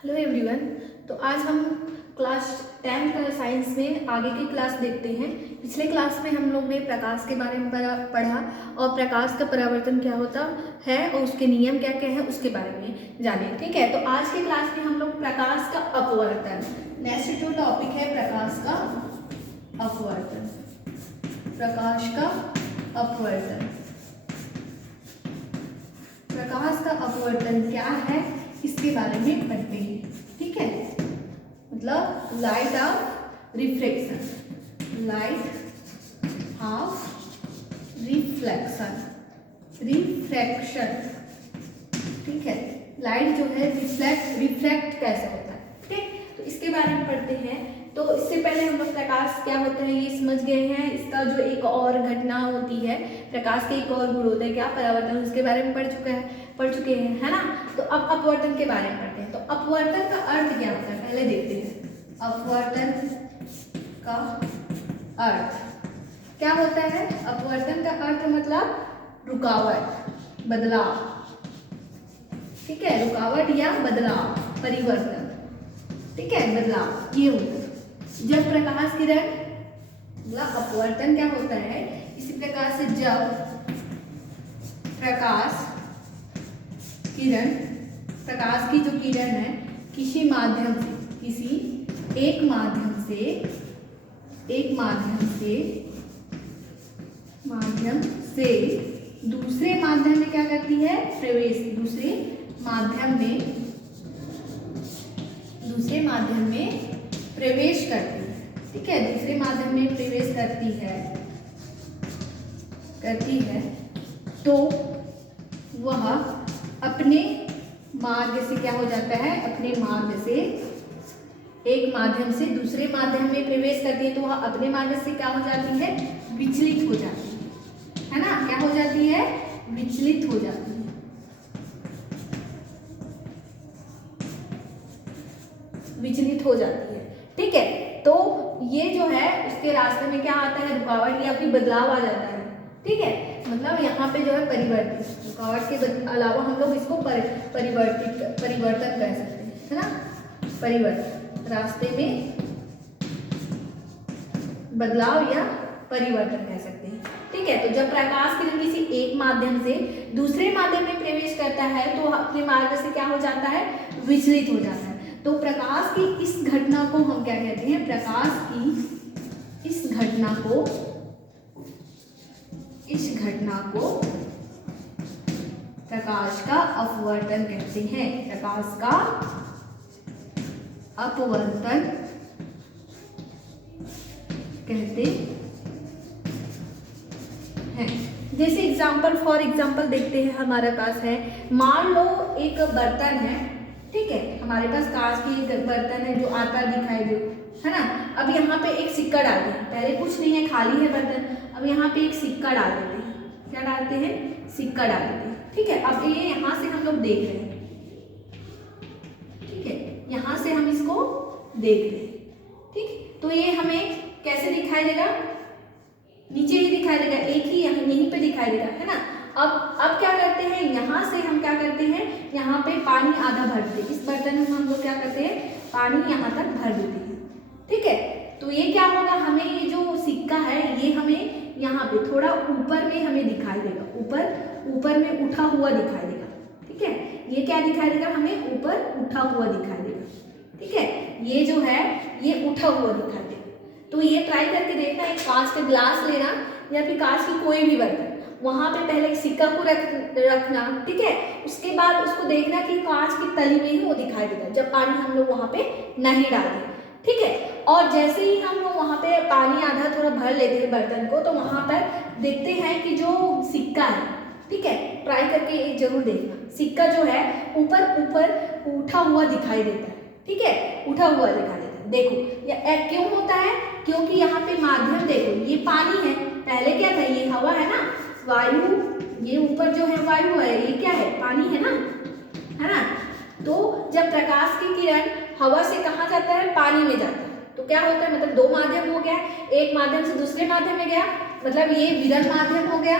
Hello everyone. तो आज हम क्लास 10 का साइंस में आगे की क्लास देखते हैं। पिछले क्लास में हम लोग ने प्रकाश के बारे में पढ़ा और प्रकाश का परावर्तन क्या होता है और उसके नियम क्या क्या है उसके बारे में जाने। ठीक है, तो आज के क्लास में हम लोग प्रकाश का अपवर्तन, नेक्स्ट जो टॉपिक है प्रकाश का अपवर्तन। प्रकाश का अपवर्तन, प्रकाश का अपवर्तन क्या है इसके बारे में पढ़ते हैं। ठीक है, मतलब light of reflection, light of reflection, refraction. ठीक है, लाइट जो है रिफ्लेक्ट कैसे होता है। ठीक, तो इसके बारे में पढ़ते हैं। तो इससे पहले हम लोग प्रकाश क्या होता है ये समझ गए हैं। इसका जो एक और घटना होती है, प्रकाश के एक और गुण होता है क्या, परावर्तन, उसके बारे में पढ़ चुके हैं, है ना। तो अब अपवर्तन के बारे में पढ़ते हैं। तो अपवर्तन का अर्थ क्या होता है पहले देखते हैं। अपवर्तन का अर्थ क्या होता है। अपवर्तन का अर्थ मतलब रुकावट, बदलाव। ठीक है, रुकावट या बदलाव, परिवर्तन। ठीक है, बदलाव ये होता है जब प्रकाश किरण, मतलब अपवर्तन क्या होता है। इसी प्रकार से जब प्रकाश किरण, प्रकाश की जो किरण है किसी माध्यम से, किसी एक माध्यम से दूसरे माध्यम में क्या करती है, प्रवेश, दूसरे माध्यम में प्रवेश करती है। ठीक है, दूसरे माध्यम में प्रवेश करती है तो वह अपने मार्ग से क्या हो जाता है, अपने मार्ग से एक माध्यम से दूसरे माध्यम में प्रवेश करती है तो वह अपने मार्ग से क्या हो जाती है, विचलित हो जाती है ना। क्या हो जाती है, विचलित हो जाती है। विचलित हो जाती है। ठीक है, तो ये जो है उसके रास्ते में क्या आता है, रुकावट या फिर बदलाव आ जाता है। ठीक है, मतलब यहाँ पे जो है परिवर्तित, रुकावट के अलावा हम लोग इसको परिवर्तन कह सकते हैं, है ना। परिवर्तन, रास्ते में बदलाव या परिवर्तन कह सकते हैं। ठीक है, तो जब प्रकाश किरण किसी एक माध्यम से दूसरे माध्यम में प्रवेश करता है तो अपने मार्ग से क्या हो जाता है, विचलित हो जाता है। तो प्रकाश की इस घटना को हम क्या कहते हैं, प्रकाश की इस घटना को प्रकाश का अपवर्तन कहते हैं। प्रकाश का अपवर्तन कहते हैं। जैसे फॉर एग्जाम्पल देखते हैं, हमारे पास है, मान लो एक बर्तन है। ठीक है, हमारे पास कांच की एक बर्तन है जो आता दिखाई दे, है ना। अब यहाँ पे एक सिक्का डालते हैं, पहले कुछ नहीं है, खाली है बर्तन। अब यहाँ पे एक सिक्का डाल देते हैं। क्या डालते हैं, सिक्का डाल देते हैं। ठीक है, अब ये यहाँ से हम लोग देख रहे हैं। ठीक है, यहाँ से हम इसको देख रहे हैं। ठीक, तो ये हमें कैसे दिखाई देगा, नीचे ही दिखाई देगा, एक ही यहीं पे दिखाई देगा, है ना। अब क्या करते हैं, यहाँ से हम क्या करते हैं, यहाँ पे पानी आधा भर देते हैं। इस बर्तन में हम लोग क्या करते हैं, पानी यहाँ तक भर देते हैं। ठीक है, तो ये क्या होगा, हमें ये जो सिक्का है ये हमें यहाँ पे थोड़ा ऊपर में हमें दिखाई देगा, ऊपर में उठा हुआ दिखाई देगा। ठीक है, ये क्या दिखाई देगा, हमें ऊपर उठा हुआ दिखाई देगा। ठीक है, ये जो है ये उठा हुआ दिखाई देगा। तो ये ट्राई करके देखना, एक कांच का ग्लास लेना या फिर कांच की कोई भी बर्तन, वहां पे पहले सिक्का को रखना। ठीक है, उसके बाद उसको देखना कि कांच की तली में ही वो दिखाई देगा जब पानी हम लोग वहां पे नहीं डालते। ठीक है, और जैसे ही हम लोग वहां पे पानी आधा थोड़ा भर लेते हैं बर्तन को, तो वहां पर देखते हैं कि जो सिक्का है, ठीक है, ट्राई करके ये जरूर देखना, सिक्का जो है ऊपर उठा हुआ दिखाई देता है। ठीक है, उठा हुआ दिखाई देता है। देखो ये क्यों होता है, क्योंकि यहाँ पे माध्यम देखो, ये पानी है, पहले क्या था, ये हवा है ना, वायु, ये ऊपर जो है वायु है, ये क्या है, पानी है ना। तो जब प्रकाश की किरण हवा से कहाँ जाता है, पानी में जाता है, तो क्या होता है, मतलब दो माध्यम हो गया, एक माध्यम से दूसरे माध्यम में गया, मतलब ये विरल माध्यम हो गया।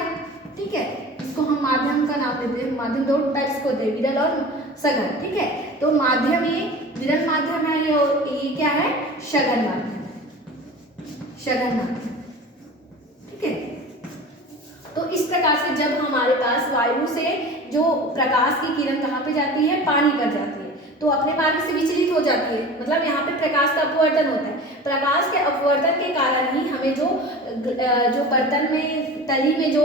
ठीक है, इसको हम माध्यम का नाम देते हैं। माध्यम दो टाइप्स को होते हैं, विरल और सघन। ठीक है, तो माध्यम ये विरल माध्यम है ये क्या है, सघन माध्यम, सघन माध्यम। ठीक है, तो इस प्रकार से जब हमारे पास वायु से जो प्रकाश की किरण कहाँ पे जाती है, पानी पर जाती है, तो अपने मार्ग से विचलित हो जाती है, मतलब यहाँ पे प्रकाश का अपवर्तन होता है। प्रकाश के अपवर्तन के कारण ही हमें जो बर्तन में तली में जो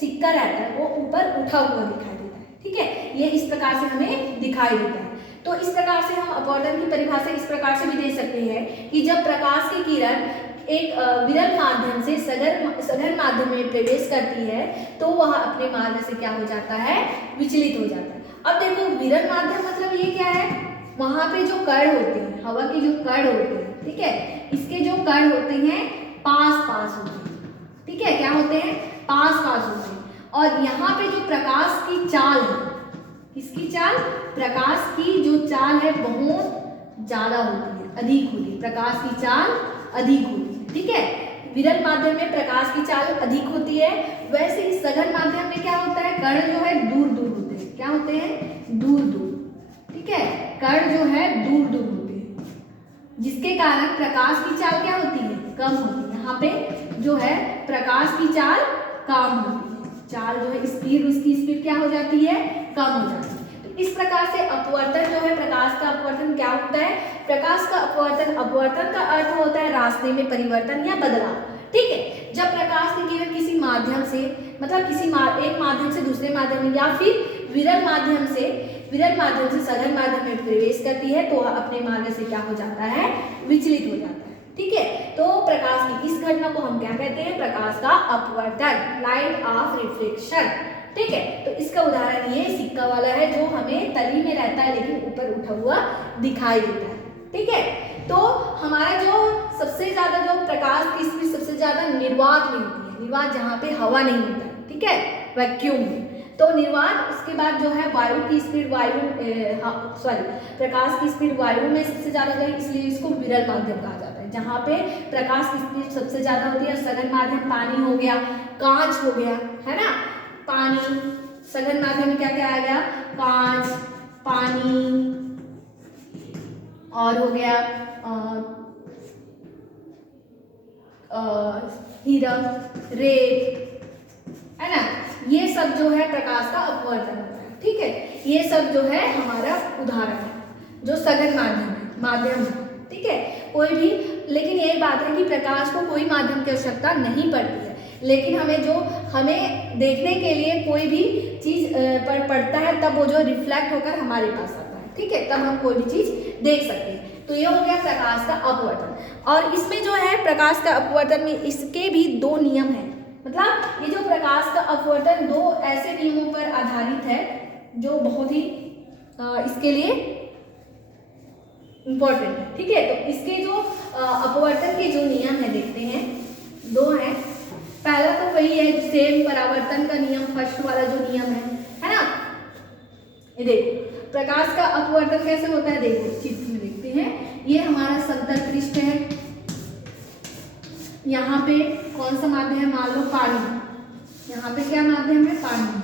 सिक्का रहता है वो ऊपर उठा हुआ दिखाई देता है। ठीक है, ये इस प्रकार से हमें दिखाई देता है। तो इस प्रकार से हम अपवर्तन की परिभाषा इस प्रकार से भी दे सकते हैं कि जब प्रकाश की किरण एक विरल माध्यम से सघन माध्यम में प्रवेश करती है तो वह अपने मार्ग से क्या हो जाता है, विचलित हो जाता है। अब देखो विरल माध्यम मतलब ये क्या है, वहां पे जो कण होते हैं, हवा के जो कण होते हैं, ठीक है, इसके जो कण होते हैं पास पास होते हैं। ठीक है, क्या होते हैं, पास पास होते हैं। और यहाँ पे जो प्रकाश की चाल है, किसकी चाल, प्रकाश की जो चाल है बहुत ज्यादा होती है, अधिक होती है, प्रकाश की चाल अधिक होती है। ठीक है, विरल माध्यम में प्रकाश की चाल अधिक होती है, वैसे ही सघन माध्यम में क्या होता है, कण जो है दूर दूर होते हैं। क्या होते हैं, दूर दूर। ठीक है, कण जो है दूर दूर होते हैं, जिसके कारण प्रकाश की चाल क्या होती है, कम होती है। यहाँ पे जो है प्रकाश की चाल कम होती है, चाल जो है स्पीड, उसकी स्पीड क्या हो जाती है, कम हो जाती है। इस प्रकार से अपवर्तन जो है, प्रकाश का अपवर्तन क्या होता है, प्रकाश का अपवर्तन, अपवर्तन का अर्थ होता है रास्ते में परिवर्तन या बदलाव। ठीक है, जब प्रकाश की किरण किसी माध्यम से, मतलब एक माध्यम से दूसरे माध्यम में या फिर विरल माध्यम से सघन माध्यम में प्रवेश करती है तो वह अपने मार्ग से क्या हो जाता है, विचलित हो जाता है। ठीक है, तो प्रकाश की इस घटना को हम क्या कहते हैं, प्रकाश का अपवर्तन, लाइट ऑफ रिफ्लेक्शन। ठीक है, तो इसका उदाहरण ये सिक्का वाला है जो हमें तली में रहता है लेकिन ऊपर उठा हुआ दिखाई देता है। ठीक है, तो हमारा जो सबसे ज्यादा जो प्रकाश की स्पीड सबसे ज्यादा निर्वात में होती है, निर्वात जहाँ पे हवा नहीं होता है। ठीक है, वैक्यूम में, तो निर्वात, उसके बाद जो है वायु की स्पीड, प्रकाश की स्पीड वायु में सबसे ज्यादा है, इसलिए इसको विरल माध्यम कहा जाता है, जहाँ पे प्रकाश की स्पीड सबसे ज्यादा होती है। सघन माध्यम पानी हो गया, कांच हो गया, है ना, पानी, सघन माध्यम में क्या क्या आ गया, कांच, पानी, और हो गया हीरा, रेत, है ना, ये सब जो है प्रकाश का अपवर्तन होता है। ठीक है, ये सब जो है हमारा उदाहरण है जो सघन माध्यम है। ठीक है, कोई भी, लेकिन ये बात है कि प्रकाश को कोई माध्यम की आवश्यकता नहीं पड़ती है, लेकिन हमें देखने के लिए कोई भी चीज पर पड़ता है, तब वो जो रिफ्लेक्ट होकर हमारे पास आता है। ठीक है, तब हम कोई भी चीज देख सकते हैं। तो ये हो गया प्रकाश का अपवर्तन। और इसमें जो है प्रकाश का अपवर्तन में इसके भी दो नियम हैं, मतलब ये जो प्रकाश का अपवर्तन दो ऐसे नियमों पर आधारित है जो बहुत ही इसके लिए इम्पोर्टेंट है। ठीक है, तो इसके जो अपवर्तन के जो नियम है देखते हैं, दो हैं। पहला तो वही है सेम परावर्तन का नियम, फर्स्ट वाला जो नियम है ना। ये देखो प्रकाश का अपवर्तन कैसे होता है, देखो चित्र में देखते हैं। ये हमारा समतल पृष्ठ है, यहाँ पे कौन सा माध्यम है, मान लो पानी, यहाँ पे क्या माध्यम है, पानी।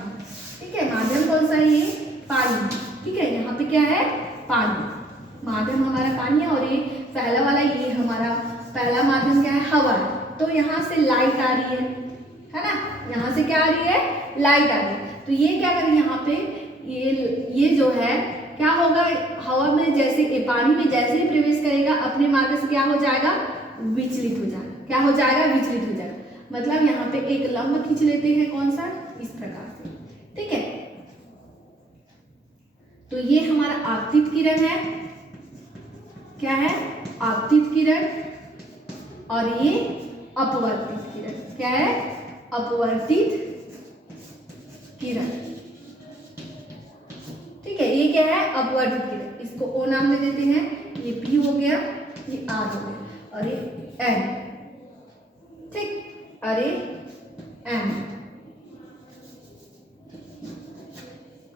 ठीक है, माध्यम कौन सा है, ये पानी। ठीक है, यहाँ पे क्या है, पानी, माध्यम हमारा पानी है। और ये पहला वाला, ये हमारा पहला माध्यम क्या है, हवा है। तो यहाँ से लाइट आ रही है ना, यहाँ से क्या आ रही है, लाइट आ रही है। तो ये क्या करें, यहाँ पे ये जो है क्या होगा, हवा में जैसे पानी में जैसे ही प्रवेश करेगा अपने मार्ग से क्या हो जाएगा, विचलित हो जाएगा। क्या हो जाएगा, विचलित हो जाएगा। मतलब यहाँ पे एक लंब खींच लेते हैं, कौन सा, इस प्रकार से। ठीक है, तो ये हमारा आपतित किरण है, क्या है, आपतित किरण। और ये अपवर्तित किरण, क्या है, अपवर्तित किरण। ठीक है, ये क्या है, अपवर्तित किरण। इसको ओ नाम दे देते हैं, ये पी हो गया, ये आर हो गया, और ये एन। ठीक, और ये एन।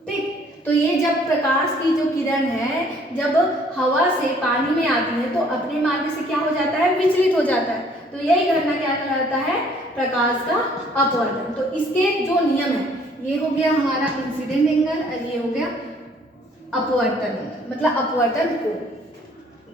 ठीक, तो ये जब प्रकाश की जो किरण है जब हवा से पानी में आती है तो अपने मार्ग से क्या हो जाता है, विचलित हो जाता है। तो यही घटना क्या कहलाता है, प्रकाश का अपवर्तन। तो इसके जो नियम है, ये हो गया हमारा इंसिडेंट एंगल और ये हो गया अपवर्तन, मतलब अपवर्तन कोण।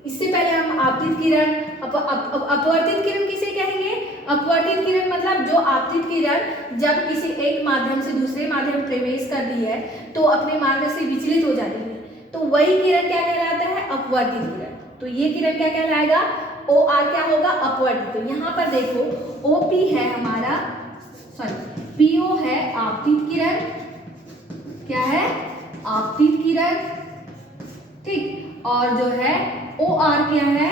इससे पहले हम आपतित किरण, अपवर्तित किरण किसे कहेंगे? अपवर्तित किरण मतलब जो आपतित किरण जब किसी एक माध्यम से दूसरे माध्यम में प्रवेश करती है तो अपने मार्ग से विचलित हो जाती है, तो वही किरण क्या कहलाता है? अपवर्तित किरण। तो ये किरण क्या कहलाएगा? ओ आर क्या होगा? अपवर्तित। तो यहाँ पर देखो OP है हमारा, सॉरी PO है आपतित किरण, क्या है? आपतित किरण, ठीक। और जो है OR क्या है?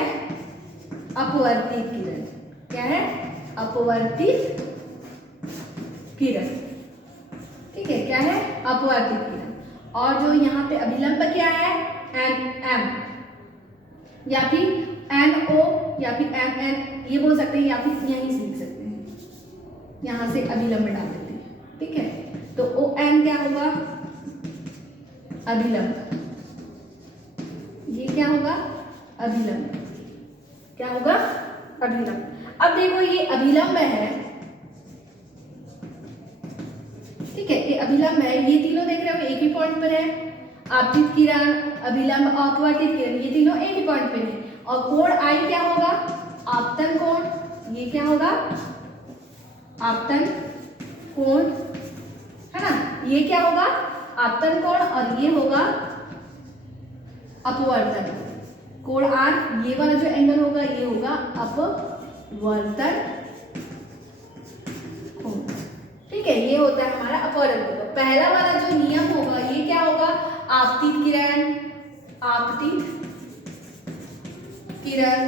अपवर्तित किरण। क्या है? अपवर्तित किरण, ठीक है। क्या है? अपवर्तित किरण। और जो यहाँ पे अभिलंब क्या है? NM या फिर NO या फिर MN ये बोल सकते हैं, या फिर यहीं से लिख सकते हैं, यहाँ से अभिलंब डाल देते हैं, ठीक है। तो ON क्या होगा? अभिलंब। ये क्या होगा? अभिलंब। क्या होगा? अभिलंब। अब देखो ये अभिलंब है, ठीक है, ये अभिलंब है, ये तीनों देख रहे हो एक ही पॉइंट पर है। आपतित किरण, अभिलंब, अपवर्तित किरण, ये तीनों एक ही पॉइंट पर है। और कोण आई क्या होगा? आपतन कोण। ये क्या होगा? आपतन कोण, है ना। ये क्या होगा? आपतन कोण, और ये होगा अपवर्तन कोण आर। ये वाला जो एंगल होगा ये होगा अपवर्तन कोण, ठीक है। ये होता है हमारा अपवर्तन कोण। तो पहला वाला जो नियम होगा ये क्या होगा? आपतित किरण, आपतित किरण,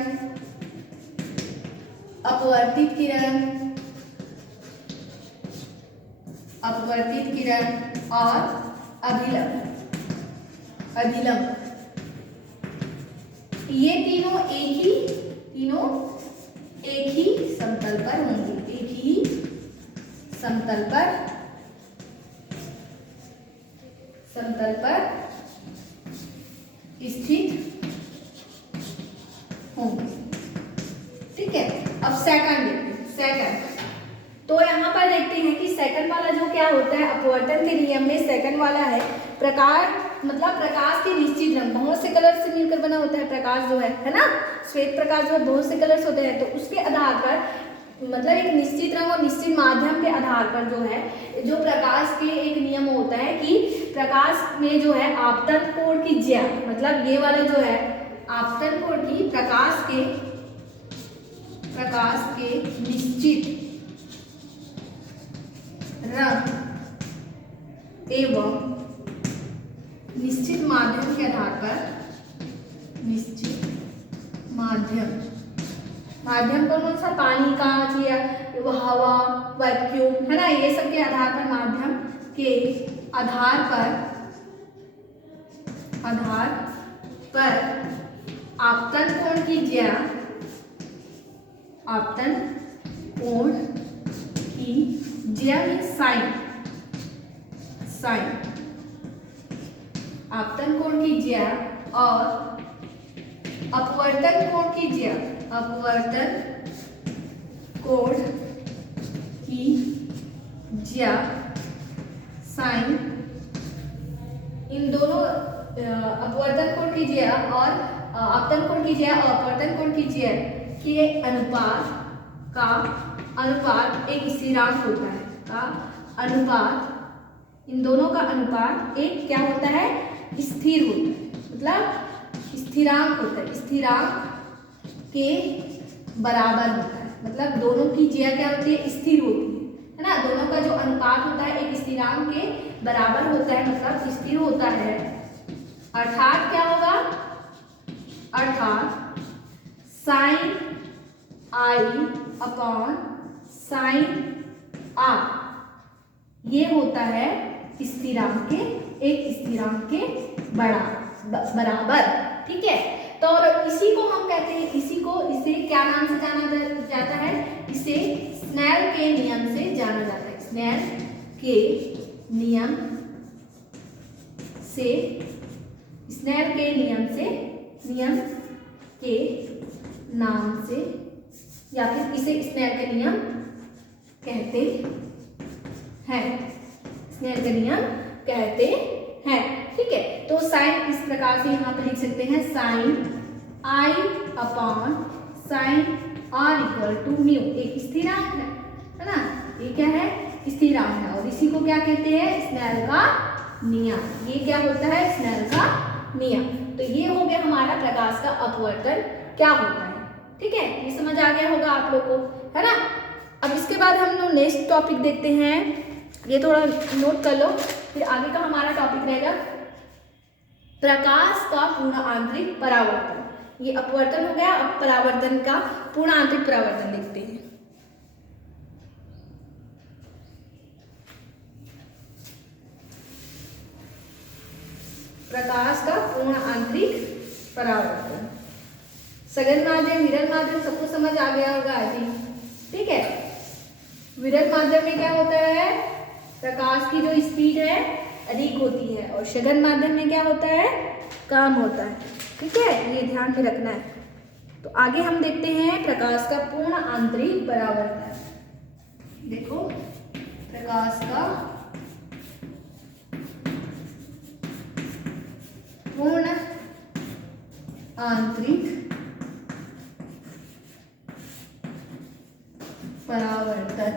अपवर्तित किरण, अपवर्तित किरण और अभिलंब, अभिलंब। ये तीनों एक ही समतल पर होंगे, एक ही समतल पर स्थित होंगे, ठीक है। अब सेकंड देखते हैं। सेकंड, तो यहाँ पर देखते हैं कि सेकंड वाला जो क्या होता है, अपवर्तन के नियम में सेकंड वाला है प्रकाश, मतलब प्रकाश के निश्चित रंग बहुत से कलर से मिलकर बना होता है प्रकाश जो है ना। श्वेत प्रकाश जो बहुत से कलर्स होते हैं, तो उसके आधार पर मतलब एक निश्चित रंग और निश्चित माध्यम के आधार पर जो है, जो प्रकाश के एक नियम होता है कि प्रकाश में जो है आपतन कोण की ज्या, मतलब ये वाला जो है आपतन कोण की प्रकाश के निश्चित रंग एवं निश्चित माध्यम के आधार पर, निश्चित माध्यम कौन सा? पानी, कांच या हवा, वैक्यूम, है ना। ये सब के आधार पर, माध्यम के आधार पर आपतन कोण की ज्या, आपतन कोण की ज्या में साइन, आपतन कोण की ज्या और अपवर्तन कोण की ज्या, अपवर्तन कोण की ज्या साइन, इन दोनों अपवर्तन कोण की ज्या और आपतन कोण की ज्या और अपवर्तन कोण की ज्या के अनुपात एक स्थिरांक होता है, इन दोनों का अनुपात एक क्या होता है? स्थिर होता है, मतलब स्थिरांक होता है, स्थिरांक के बराबर होता है। मतलब दोनों की ज्या क्या होती है? स्थिर होती है ना। दोनों का जो अनुपात होता है एक स्थिरांक के बराबर होता है, मतलब स्थिर होता है। अर्थात क्या होगा? अर्थात sine I upon sine R ये होता है स्थिरांक के, एक स्थिरांक के बराबर, ठीक है। तो और इसी को हम कहते हैं, इसे क्या नाम से जाना जाता है? इसे स्नेल के नियम से जाना जाता है। स्नेल के नियम के नाम से, या फिर इसे स्नेल के नियम कहते हैं, स्नेल के नियम कहते हैं, ठीक है। तो साइन इस प्रकार से यहाँ पे लिख सकते हैं, sine I upon sine R equal to mu, एक स्थिरांक है ना, ये क्या है, स्थिरांक है, और इसी को क्या कहते हैं, स्नेल का नियम। ये क्या होता है, स्नेल का नियम। तो ये हो गया हमारा प्रकाश का अपवर्तन क्या होता है। ठीक है, ये समझ आ गया होगा आप लोग को, है ना। अब इसके बाद हम लोग नेक्स्ट टॉपिक देखते हैं, ये थोड़ा नोट कर लो, फिर आगे का हमारा टॉपिक रहेगा प्रकाश का पूर्ण आंतरिक परावर्तन। ये अपवर्तन हो गया, अब परावर्तन का पूर्ण आंतरिक परावर्तन देखते हैं। प्रकाश का पूर्ण आंतरिक परावर्तन, सघन माध्यम, विरल माध्यम सबको समझ आ गया होगा जी। ठीक है, विरल माध्यम में क्या होता है, प्रकाश की जो स्पीड है अधिक होती है, और सघन माध्यम में क्या होता है, कम होता है। ठीक है, ये ध्यान में रखना है। तो आगे हम देखते हैं प्रकाश का पूर्ण आंतरिक परावर्तन। देखो, प्रकाश का पूर्ण आंतरिक परावर्तन।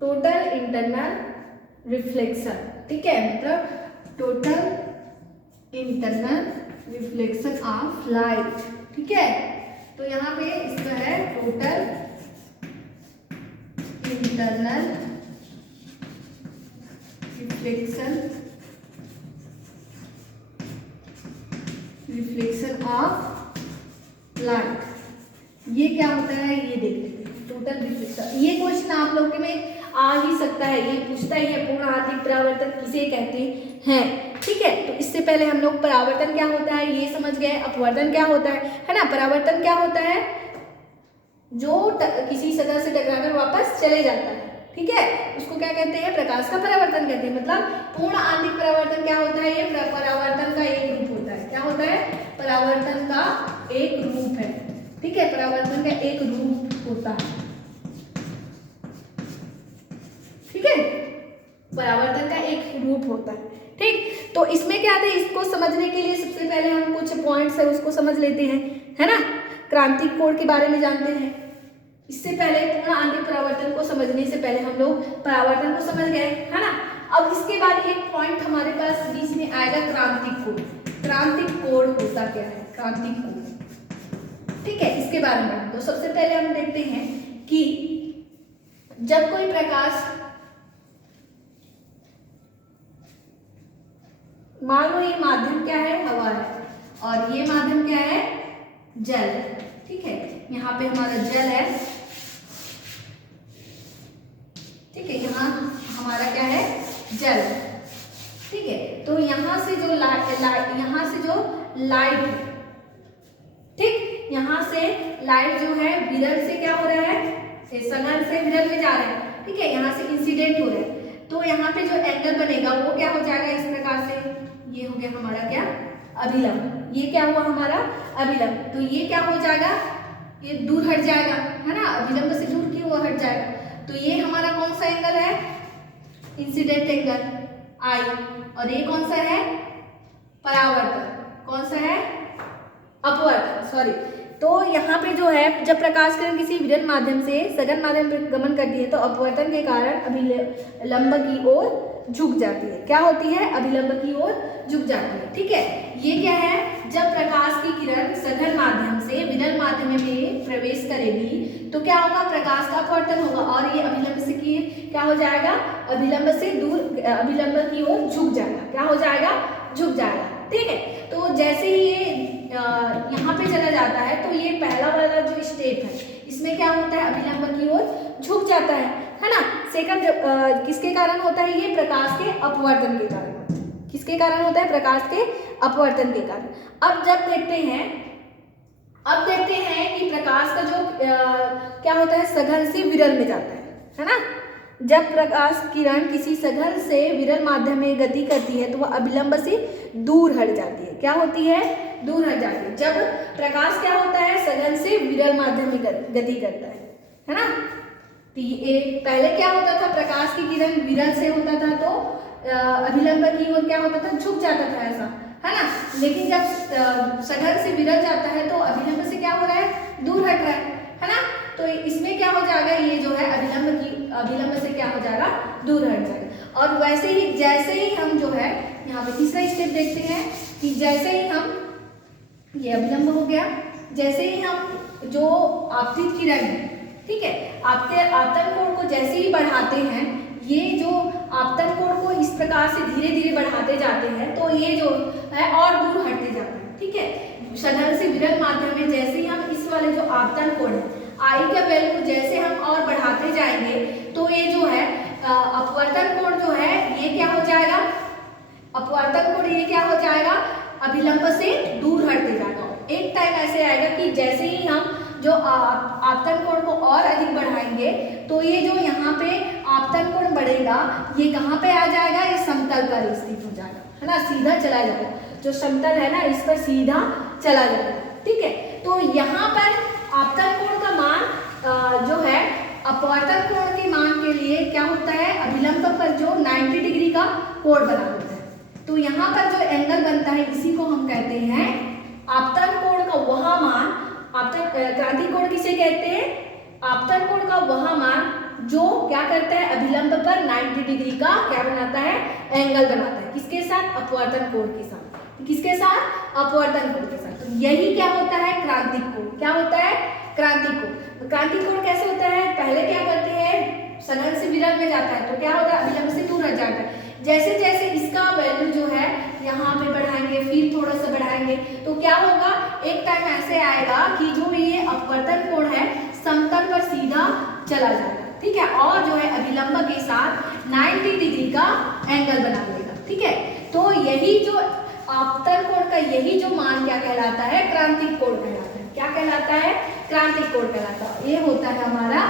Total internal reflection. ठीक है, मतलब total internal reflection of light. ठीक है, तो यहाँ पे इसका है total internal reflection of light. ये क्या होता है, ये देख लेते हैं, टोटल रिफ्लेक्शन। ये क्वेश्चन आप लोग के में आ ही सकता है, ये पूछता ही है, पूर्ण आंतरिक परावर्तन किसे कहते हैं। ठीक है, तो इससे पहले हम लोग परावर्तन क्या होता है ये समझ गए, अपवर्तन क्या होता है ना। परावर्तन क्या होता है, जो किसी सतह से टकराकर वापस चले जाता है। ठीक है, उसको क्या कहते हैं, प्रकाश का परावर्तन कहते हैं। मतलब पूर्ण आंतरिक परावर्तन क्या होता है, ये परावर्तन का एक रूप होता है। क्या होता है, परावर्तन का एक रूप है। ठीक है, परावर्तन का एक रूप होता है। ठीक है, परावर्तन का एक रूप होता है। ठीक, तो इसमें क्या है, इसको समझने के लिए सबसे पहले हम कुछ पॉइंट्स है उसको समझ लेते हैं, है ना। क्रांतिक कोण के बारे में जानते हैं। इससे पहले पूर्ण आंतरिक परावर्तन को समझने से पहले हम लोग परावर्तन को समझ गए, है ना। अब इसके बाद एक पॉइंट हमारे पास बीच में आएगा, क्रांतिक कोण। क्रांतिक कोण होता क्या है, क्रांतिक कोण। ठीक है, इसके बारे में तो सबसे पहले हम देखते हैं कि जब कोई प्रकाश, मान लो ये माध्यम क्या है, हवा है, और ये माध्यम क्या है, जल है। ठीक है, यहाँ पे हमारा जल है। ठीक है, यहाँ हमारा क्या है, जल। ठीक है, तो यहाँ से जो यहाँ से जो लाइट, ठीक, यहाँ से लाइट जो है विरल से क्या हो रहा है, सघन से विरल में जा रहा है। ठीक है, यहाँ से इंसिडेंट हो रहा है, तो यहाँ पे जो एंगल बनेगा वो क्या हो जाएगा, इस प्रकार से। ये हो गया हमारा क्या, अभिलंब। ये क्या हुआ हमारा, अभिलंब। तो ये क्या हो जाएगा, ये दूर हट जाएगा, है ना। अभिलंब से दूर की वो हट जाएगा। तो ये हमारा कौन सा एंगल है, इंसिडेंट एंगल आई, और ये कौन सा है, परावर्तन। कौन सा है, अपवर्तन, सॉरी। तो यहाँ पे जो है, जब प्रकाश किरण किसी विरल माध्यम से सघन माध्यम पर गमन करती है तो अपवर्तन के कारण अभिलंब की ओर झुक जाती है। क्या होती है, अभिलंब की ओर झुक जाती है। ठीक है, ये क्या है, जब प्रकाश की किरण सघन माध्यम से विरल माध्यम में प्रवेश करेगी तो क्या होगा, प्रकाश का अपवर्तन होगा, और ये अभिलंब से की क्या हो जाएगा, अभिलंब से दूर, अभिलंब की ओर झुक जाएगा। क्या हो जाएगा, झुक जाएगा। ठीक है, तो जैसे ही ये यहाँ पे चला जाता है तो ये पहला वाला जो स्टेप है इसमें क्या होता है, अभिलंब की ओर झुक जाता है ना। सेकंड किसके कारण होता है, ये प्रकाश के अपवर्तन के कारण। किसके कारण होता है, प्रकाश के अपवर्तन के कारण। अब देखते हैं कि प्रकाश का जो क्या होता है, सघन से विरल में जाता है ना। जब प्रकाश किरण किसी सघन से विरल माध्यम में गति करती है तो वह अभिलंब से दूर हट जाती है। क्या होती है, दूर हट जाती है। जब प्रकाश क्या होता है, सघन से विरल माध्यम में गति करता है ना। पहले क्या होता था, प्रकाश की किरण विरल से होता था तो अभिलंब की ओर क्या होता था, झुक जाता था ऐसा, है ना। लेकिन जब सघन से विरल जाता है तो अभिलंब से क्या हो रहा है, दूर हट रहा है ना। तो इसमें क्या हो जाएगा, ये जो है अभिलंब से क्या हो जाएगा, दूर हट जाएगा। और वैसे ही जैसे ही हम जो है यहाँ पे तीसरा स्टेप देखते हैं कि जैसे ही हम, ये अभिलंब हो गया, जैसे ही हम जो आपतित किरण है, ठीक है, आपतन कोण को जैसे ही बढ़ाते हैं, ये जो आपतन कोण को इस प्रकार से धीरे धीरे बढ़ाते जाते हैं तो ये जो है और दूर हटते जाते हैं, ठीक है। सघन से विरल माध्यम में जैसे ही हम इस वाले जो आपतन कोण है, आई का वैल्यू जैसे हम और बढ़ाते जाएंगे तो ये जो है अपवर्तन कोण जो है ये क्या हो जाएगा, अपवर्तन कोण ये क्या हो जाएगा, अभिलंब से दूर हटते जाएगा। एक टाइम ऐसे आएगा कि जैसे ही हम जो आपतन कोण को और अधिक बढ़ाएंगे तो ये जो यहाँ पे आपतन कोण बढ़ेगा ये कहाँ पे आ जाएगा, ये समतल पर स्थित हो जाएगा, है ना, सीधा चला जाएगा, जो समतल है ना इस पर सीधा चला जाएगा, ठीक है। तो यहाँ पर आपतन कोण का मान जो है अपवर्तन कोण के मान के लिए क्या होता है, अभिलंब पर जो 90 डिग्री का कोण बना होता है। तो यहाँ पर जो एंगल बनता है इसी को हम कहते हैं आपतन कोण का वह मान, क्रांति कोण किसे कहते हैं, आपतन कोण का वह मान जो क्या करता है, अभिलंब पर 90 डिग्री का क्या बनाता है, एंगल बनाता है, किसके साथ, अपवर्तन कोण के साथ, किसके साथ, अपवर्तन कोण के साथ। तो यही क्या होता है, क्रांतिक कोण, क्या होता है, क्रांतिक कोण। क्रांतिक कोण कैसे होता है, पहले क्या करते हैं, सघन से विरल में जाता है तो क्या होता है, अभिलंब से दूर हट जाता है। जैसे जैसे इसका वैल्यू जो है यहाँ पे बढ़ाएंगे, फिर थोड़ा सा बढ़ाएंगे तो क्या होगा, एक टाइम ऐसे आएगा कि जो ये अपवर्तन कोण है समतल पर सीधा चला जाएगा, ठीक है, और जो है अभिलंब के साथ 90 डिग्री का एंगल बना लेगा, ठीक है। तो यही जो आपतन कोण का यही जो मान क्या कहलाता है, क्रांतिक कोण कहलाता है। क्या कहलाता है, क्रांतिक कोण कहलाता है। ये होता है हमारा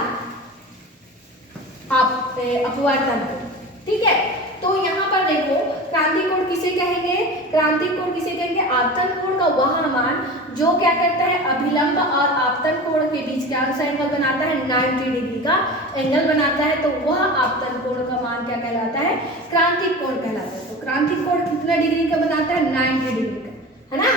अपवर्तन कोण, ठीक है। तो यहाँ पर देखो क्रांतिक कोण किसे कहेंगे, क्रांतिक कोण किसे कहेंगे, आपतन कोण का वह मान जो क्या करता है, अभिलंब और आपतन कोण के बीच क्या एंगल बनाता है, 90 डिग्री का एंगल बनाता है। तो वह आपतन कोण का मान क्या कहलाता है, क्रांतिक कोण कहलाता है। तो क्रांतिक कोण कितना डिग्री का बनाता है, 90 डिग्री का, है ना,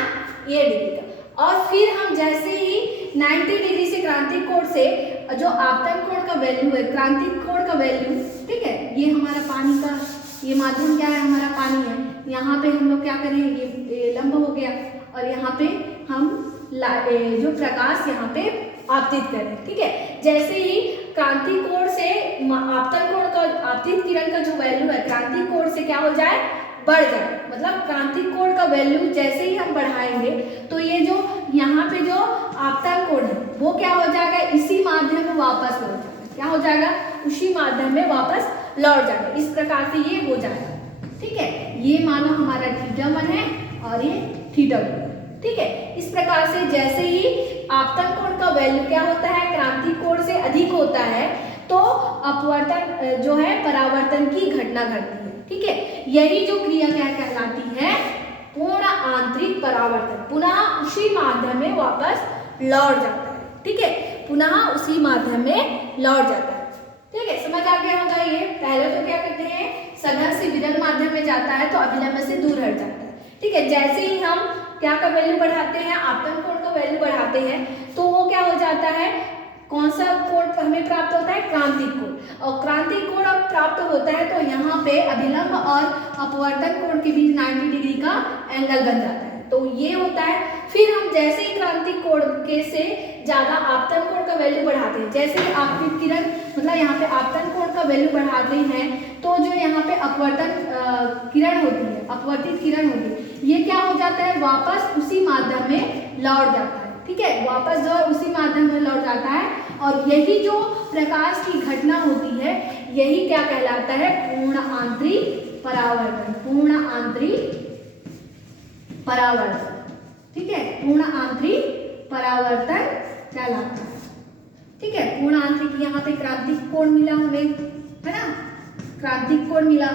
ये डिग्री का। और फिर हम जैसे ही 90 डिग्री से क्रांतिक कोण से जो आपतन कोण का वैल्यू है, क्रांतिक कोण का वैल्यू, ठीक है, ये हमारा पानी का ये माध्यम क्या है, हमारा पानी है। यहाँ पे हम लोग क्या करें, ये लंब हो गया और यहाँ पे हम जो प्रकाश यहाँ पे आपतित करें, ठीक है। जैसे ही क्रांतिक कोण से आपतन कोण का, आपतित किरण का जो वैल्यू है क्रांतिक कोण से क्या हो जाए, बढ़ जाए, मतलब क्रांतिक कोण का वैल्यू जैसे ही हम बढ़ाएंगे तो ये जो यहाँ पे जो आपतन कोण है वो क्या हो जाएगा, इसी माध्यम में वापस लौट जाएगा, क्या हो जाएगा, उसी माध्यम में वापस लौट जाएगा। इस प्रकार से ये हो जाएगा, ठीक है। ये मानो हमारा θ1 है और ये θ2 है, ठीक है। इस प्रकार से जैसे ही आपतन कोण का वैल्यू क्या होता है, क्रांतिक कोण से अधिक होता है तो अपवर्तन जो है परावर्तन की घटना घटती है, ठीक है। यही जो क्रिया क्या कहलाती है, पूर्ण आंतरिक परावर्तन, पुनः उसी माध्यम में वापस लौट जाता है, ठीक है, पुनः उसी माध्यम में लौट जाता है, ठीक है। समझ आ गया होगा। ये पहले तो क्या करते हैं, सघन से विरल माध्यम में जाता है तो अभिलंब से दूर हट जाता है, ठीक है। जैसे ही हम क्या का वैल्यू बढ़ाते हैं, आपतन कोण का वैल्यू बढ़ाते हैं तो वो क्या हो जाता है, कौन सा कोण हमें प्राप्त होता है, क्रांतिक कोण। और क्रांतिक कोण अब प्राप्त होता है तो यहाँ पे अभिलंब और अपवर्तन कोण के बीच 90 डिग्री का एंगल बन जाता है, तो ये होता है। फिर हम जैसे ही क्रांतिक कोण के से ज्यादा आपतन कोण का वैल्यू बढ़ाते हैं, जैसे ही आपतित किरण मतलब यहाँ पे आपतन कोण का वैल्यू बढ़ाते हैं तो जो यहाँ पे अपवर्तन किरण होती है, अपवर्तित किरण होती है, ये क्या हो जाता है, वापस उसी माध्यम में लौट जाता है, ठीक है, वापस जो है उसी माध्यम में लौट जाता है। और यही जो प्रकाश की घटना होती है यही क्या कहलाता है, पूर्ण आंतरिक परावर्तन, पूर्ण आंतरिक परावर्तन, ठीक है, पूर्ण आंतरिक परावर्तन कहलाता है, ठीक है। पूर्ण आंतरिक, यहाँ पे क्रांतिक कोण मिला हमें, है ना, क्रांतिक कोण मिला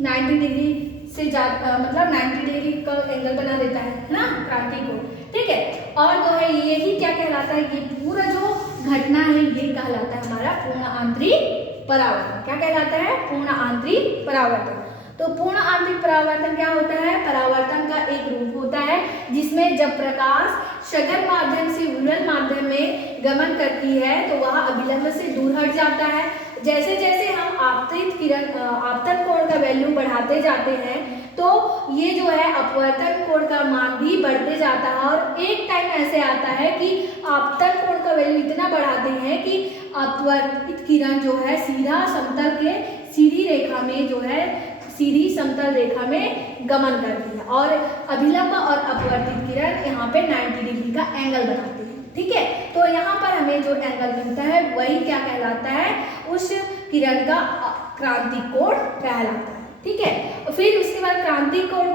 90 डिग्री से मतलब 90 डिग्री का एंगल बना देता है ना क्रांतिक कोण, ठीक है। और जो है यही क्या कहलाता है, ये पूरा जो घटना है ये कहलाता है हमारा पूर्ण आंतरिक परावर्तन। क्या कहलाता है? पूर्ण आंतरिक परावर्तन। तो पूर्ण आंतरिक परावर्तन क्या होता है? परावर्तन का एक रूप होता है जिसमें जब प्रकाश सघन माध्यम से विरल माध्यम में गमन करती है तो वह अभिलंब से दूर हट जाता है। जैसे जैसे हम आपतित किरण आपतन कोण का वैल्यू बढ़ाते जाते हैं तो ये जो है अपवर्तन कोण का मान भी बढ़ते जाता है और एक टाइम ऐसे आता है कि आपतन कोण का वैल्यू इतना बढ़ाते हैं कि अपवर्तित किरण जो है सीधा समतल के सीधी रेखा में जो है सीधी समतल रेखा में गमन करती है और अभिलंब और अपवर्तित किरण यहाँ पे 90 डिग्री का एंगल बनाती है। ठीक है, तो यहाँ पर हमें जो एंगल मिलता है वही क्या कहलाता है? उस किरण का क्रांतिक कोण कहलाता है। ठीक है, फिर उसके बाद क्रांतिक कोण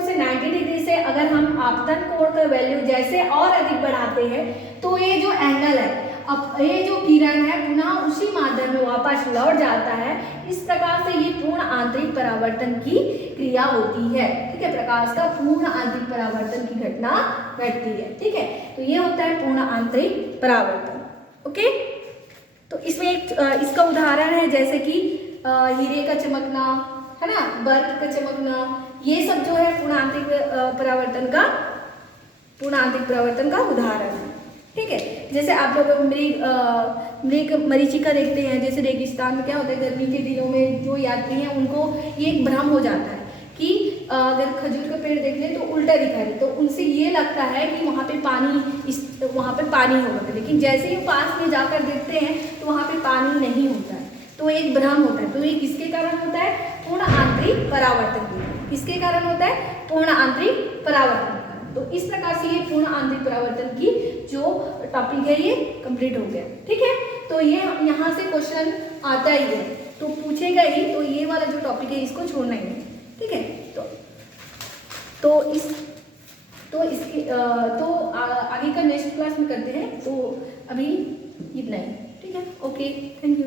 से 90 डिग्री से अगर हम आपतन कोण का वैल्यू जैसे और अधिक बढ़ाते हैं तो ये जो एंगल है, अब ये जो किरण है पुनः उसी माध्यम में वापस लौट जाता है। इस प्रकार से ये पूर्ण आंतरिक परावर्तन की क्रिया होती है। ठीक है, प्रकाश का पूर्ण आंतरिक परावर्तन की घटना घटती है। ठीक है, तो ये होता है पूर्ण आंतरिक परावर्तन। ओके, तो इसमें एक इसका उदाहरण है जैसे कि हीरे का चमकना, है ना, बर्फ का चमकना, ये सब जो है पूर्ण आंतरिक परावर्तन का उदाहरण है। ठीक है, जैसे आप लोग मृग मरीचिका देखते हैं, जैसे रेगिस्तान में क्या होता है गर्मी के दिनों में जो यात्री हैं उनको ये एक भ्रम हो जाता है कि अगर खजूर का पेड़ देख लें तो उल्टा दिखाई दे, तो उनसे ये लगता है कि वहाँ पे पानी होगा, लेकिन जैसे ही पास में जाकर देखते हैं तो वहाँ पे पानी नहीं होता है, तो एक भ्रम होता है। तो ये किसके कारण होता है? पूर्ण आंतरिक परावर्तन के। किसके कारण होता है? पूर्ण आंतरिक परावर्तन। तो इस प्रकार से ये पूर्ण आंतरिक परावर्तन की जो टॉपिक है ये कंप्लीट हो गया। ठीक है, तो ये यहाँ से क्वेश्चन आता ही है, तो पूछेगा ही, तो ये वाला जो टॉपिक है इसको छोड़ना ही है। ठीक है, तो आगे का नेक्स्ट क्लास में करते हैं। तो अभी इतना ही। ठीक है, ओके, थैंक यू।